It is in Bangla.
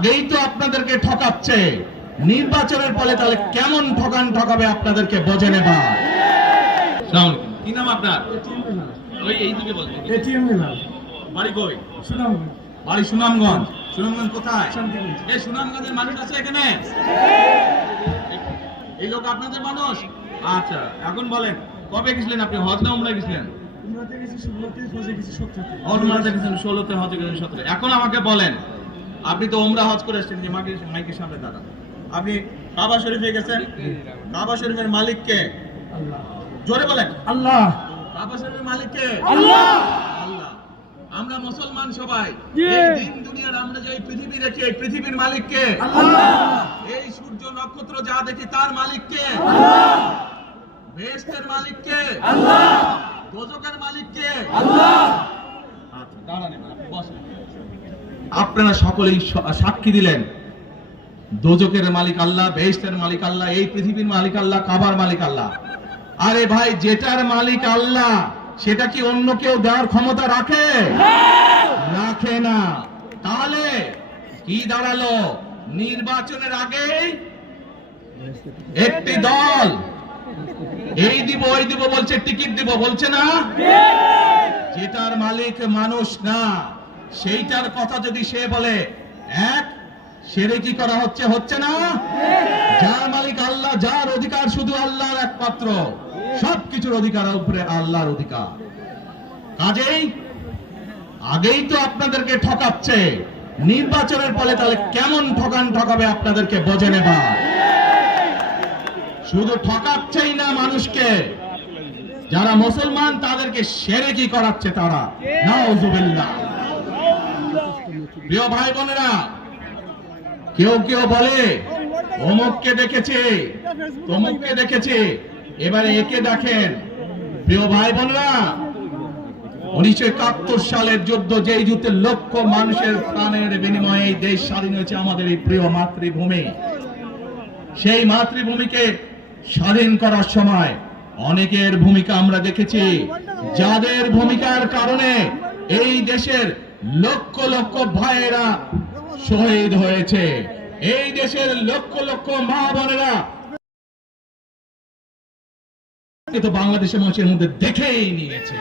আগেই তো আপনাদেরকে ঠকাচ্ছে, নির্বাচনের ফলে তাহলে কেমন ঠকাবে আপনাদেরকে বোঝে নেবা। কি নাম আপনার? ওই এইদিকে বলুন। এটিএম মিলাল। বাড়ি কই? সুনামগঞ্জ। বাড়ি সুনামগঞ্জ। সুনামগঞ্জ কোথায়? এই সুনামগঞ্জের মানুষ আছে এখানে? এই লোক আপনাদের মানুষ? আচ্ছা, এখন বলেন কবে গেছিলেন আপনি? হজ না উমরায় গেছিলেন? উমরাতে গেছি 16তে, হজে গেছি 17তে। উমরাতে গেছেন 16তে, হজে গেছেন 17। এখন আমাকে বলেন, আপনি তো উমরা হজ করে এসেছেন, যে মাইকের সামনে দাঁড়ান, আপনি কাবা শরীফে গেছেন, কাবা শরীফের মালিক কে? আল্লাহ। জোরে বলেন। আল্লাহ। কাবা শরীফের মালিক কে? আল্লাহ। আল্লাহ। আমরা মুসলমান সবাই, জি। এই দিন দুনিয়ার আমরা যে এই পৃথিবী দেখি, এই পৃথিবীর মালিক কে? আল্লাহ। এই সূর্য নক্ষত্র যা দেখি তার মালিক কে? আল্লাহ। বেহেশতের মালিক কে? আল্লাহ। দোজখের মালিক কে? আল্লাহ। আচ্ছা, দাঁড়ান এবার, আপনি বসেন। আপনারা সকলেই সাক্ষী দিলেন দোজখের মালিক আল্লাহ, বেহেশতের মালিক আল্লাহ, এই পৃথিবীর মালিক আল্লাহ, কাবার মালিক আল্লাহ। আরে ভাই, যেটার মালিক আল্লাহ সেটা কি অন্য কেউ দেওয়ার ক্ষমতা রাখে? রাখে না। তাহলে কি দাঁড়ালো? নির্বাচনের আগে একটি দল এই দিব ওই দিব বলছে, টিকিট দিব বলছে না? যেটার মালিক মানুষ না, সেইটার কথা যদি সে বলে, এক শিরকি করা হচ্ছে না? যার মালিক আল্লাহ, যার অধিকার শুধু আল্লাহর একমাত্র, সবকিছুর অধিকার উপরে আল্লাহর অধিকার। কাজেই আগেই তো আপনাদেরকে ঠকাচ্ছে, নির্বাচনের ফলে তাহলে কেমন ঠকাবে আপনাদেরকে বোঝে নেবা। শুধু ঠকাচ্ছেই না মানুষকে, যারা মুসলমান তাদেরকে শিরকি করাচ্ছে তারা। নাউজুবিল্লাহ। প্রিয় ভাই বোনেরা, কেউ বলে অমুককে দেখেছে, তমুককে দেখেছে, এবারে একে দেখেন। প্রিয় ভাই বোনেরা, 1971 সালের যুদ্ধ, যেই যুদ্ধে লক্ষ মানুষের প্রাণের বিনিময়ে এই দেশ স্বাধীন হয়েছে, আমাদের এই প্রিয় মাতৃভূমি, সেই মাতৃভূমিকে স্বাধীন করার সময় অনেকের ভূমিকা আমরা দেখেছি, যাদের ভূমিকার কারণে এই দেশের লক্ষ লক্ষ ভাইয়েরা শহীদ হয়েছে, এই দেশের লক্ষ লক্ষ মা বোনেরা তো বাংলাদেশের মানুষের মধ্যে দেখেই নিয়েছে।